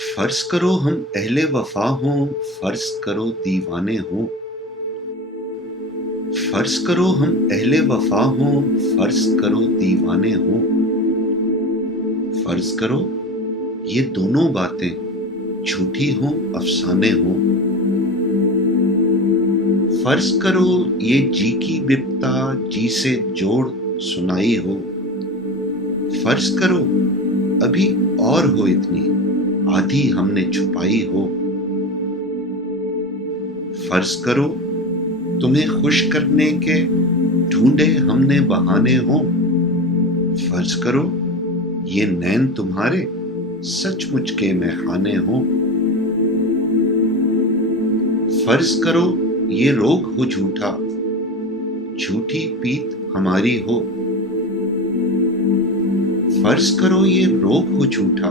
फर्ज करो हम अहले वफा हों, फर्ज करो दीवाने हों। फर्ज करो हम अहले वफा हों, फर्ज करो दीवाने हों। फर्ज करो ये दोनों बातें झूठी हों, अफसाने हों। फर्ज करो ये जी की बिपता जी से जोड़ सुनाई हो। फर्ज करो अभी और हो इतनी आधी हमने छुपाई हो। फर्ज करो तुम्हें खुश करने के ढूंढे हमने बहाने हो। फर्ज करो ये नैन तुम्हारे सचमुच के मैखाने हो। फर्ज करो ये रोग हो झूठा, झूठी पीत हमारी हो। फर्ज करो ये रोग हो झूठा,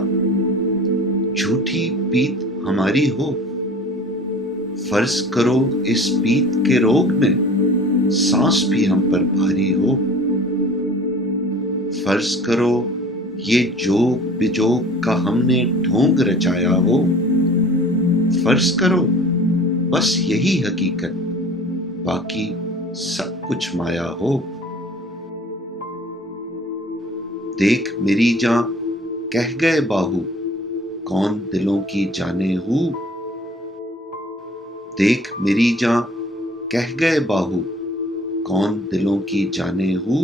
झूठी पीत हमारी हो। फर्ज करो इस पीत के रोग में सांस भी हम पर भारी हो। फर्ज करो ये जोग बिजोग का हमने ढोंग रचाया हो। फर्ज करो बस यही हकीकत, बाकी सब कुछ माया हो। देख मेरी जान कह गए बाहू, कौन दिलों की जाने हूँ। देख मेरी जान कह गए बाहू, कौन दिलों की जाने हूँ।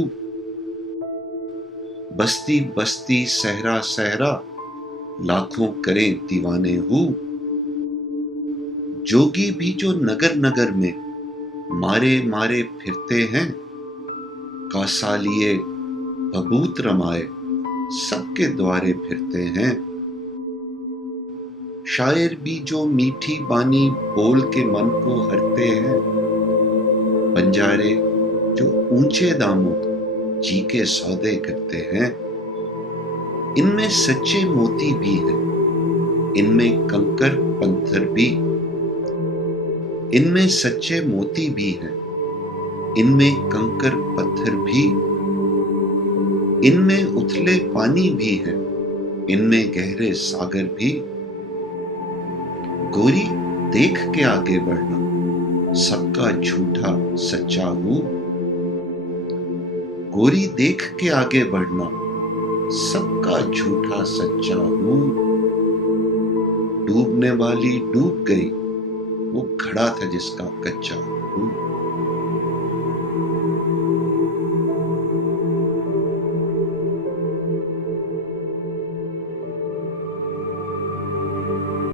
बस्ती बस्ती सहरा सहरा लाखों करें दीवाने हूँ। जोगी भी जो नगर नगर में मारे मारे फिरते हैं, कासा लिए बबूत रमाए सबके द्वारे फिरते हैं। शायर भी जो मीठी बानी बोल के मन को हरते हैं, बंजारे जो ऊंचे दामों जी के सौदे करते हैं। इनमें सच्चे मोती भी हैं, इनमें कंकर पत्थर भी। इनमें सच्चे मोती भी हैं, इनमें कंकर पत्थर भी। इनमें उथले पानी भी हैं, इनमें गहरे सागर भी। गोरी देख के आगे बढ़ना, सबका झूठा सच्चा हूँ। गोरी देख के आगे बढ़ना, सबका झूठा सच्चा हूँ। डूबने वाली डूब गई, वो घड़ा था जिसका कच्चा।